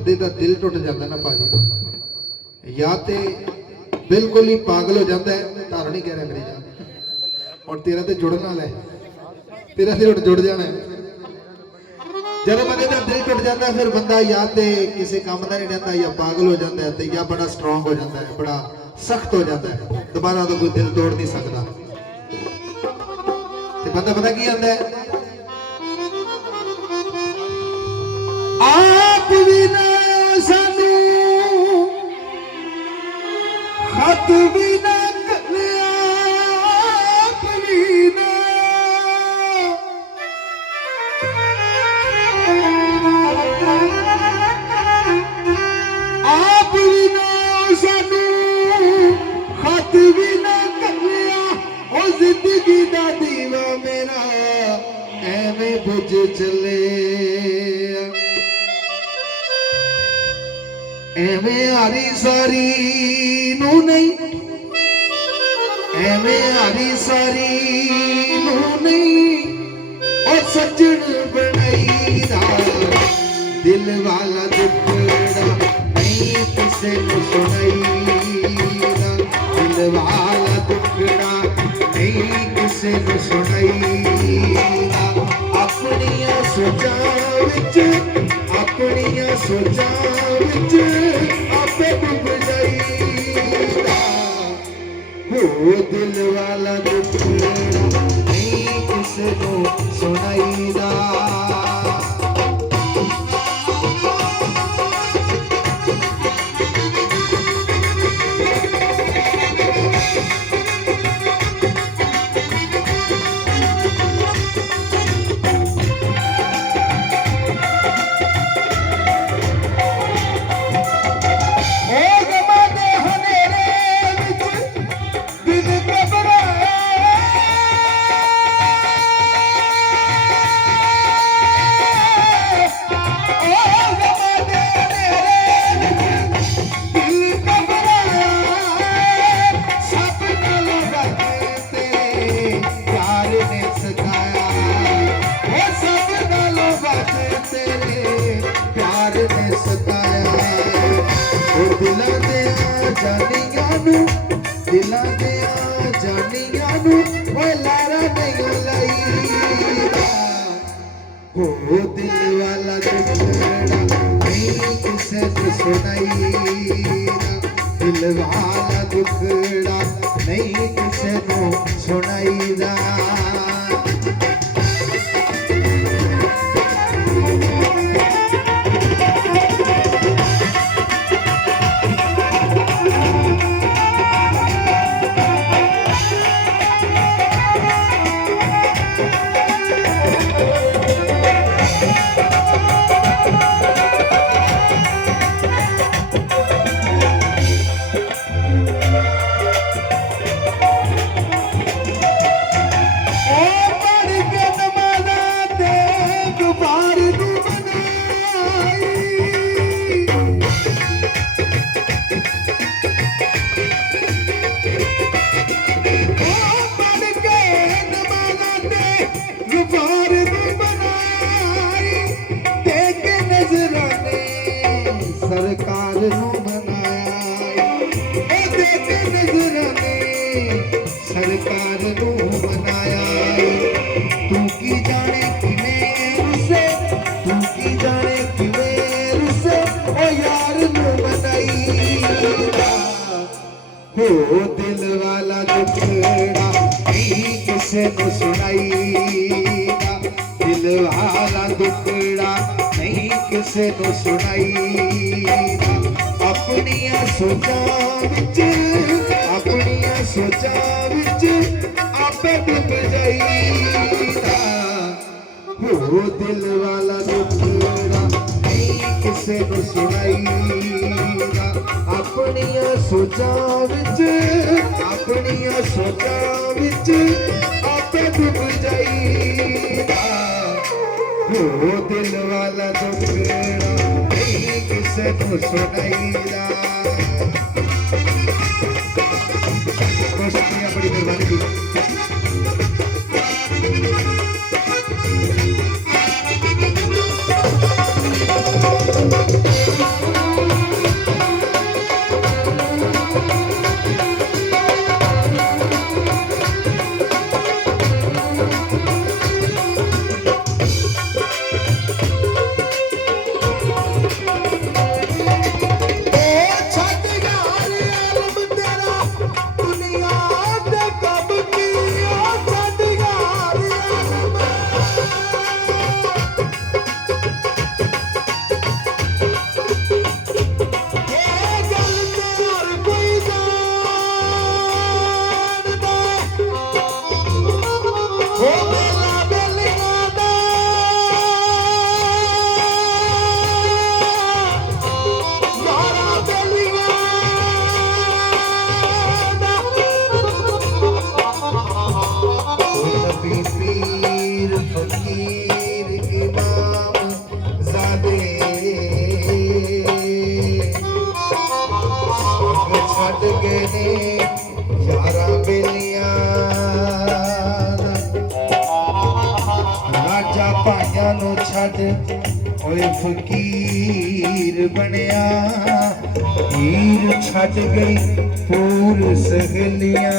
बंदे का दिल टुट जाता ना भाजी, या तो बिल्कुल ही पागल हो जाता है। धारण ही कह रहा अंग्रेजा और तेरा तो जुड़न वाला है, तेरा तो जुड़ जाना है। जब बंदे का दिल टुट जाता है फिर बंदा या तो किसी काम का नहीं रहता या पागल हो जाता है, या बड़ा स्ट्रॉन्ग हो जाता है, बड़ा सख्त हो जाता है, दोबारा तो कोई दिल तोड़ नहीं सकता। तो बंदा पता की आंदा है, आप भी ना सानू खत भी ना कलिया, आप भी ना, आप भी ना सानू खत भी ना कलिया, ओ जिंदगी दा दीवा मेरा एवें बुझ चले, एवें हरी सारी नू नहीं, एवें हरी सारी नू नहीं, और सज्जन बनाई दा दिल वाला दुखड़ा नहीं किसे को सुनाई दा, दिल वाला दुखड़ा नहीं किसे को सुनाई दा। अपनिया सोचां विच, अपनिया सोचां विच आपे डूब जाईदा, हो दिल वाला दुखड़ा नहीं किसे को सुनाईदा। दिलां दे जानियां नू ओए लारा नहीं लाईदा, हो दिल वाला दुखड़ा नहीं किसे को सुनाईदा, दिल वाला दुखड़ा नहीं किसे को सुनाईदा। सरकार नू बनाया, सरकार नू बनाया, तू की जाने किवें रुसे, तू की जाने किवें रुसे, ओ यार नू बनाईदा, हो दिल वाला दुखड़ा नहीं किसे को सुनाईदा, दिल वाला दुखड़ा नहीं किसे को सुनाईदा। अपनिया सोचां विच, अपनिया सोचां विच आपे डूब जाईदा, हो दिल वाला दुखड़ा नहीं किसे को सुनाईदा। अपनिया सोचां विच, अपनिया सोचां विच आपे डूब जाईदा, हो दिल वाला दुखड़ा नहीं किसे को सुनाईदा। बहुत शुक्रिया, बड़ी मेहरबानी की। ਨੂੰ ਛੱਡ ਓਏ ਫਕੀਰ ਬਣਿਆ ਹੀਰ ਛੱਡ ਗਈ ਫੂਲ ਸਹੇਲੀਆਂ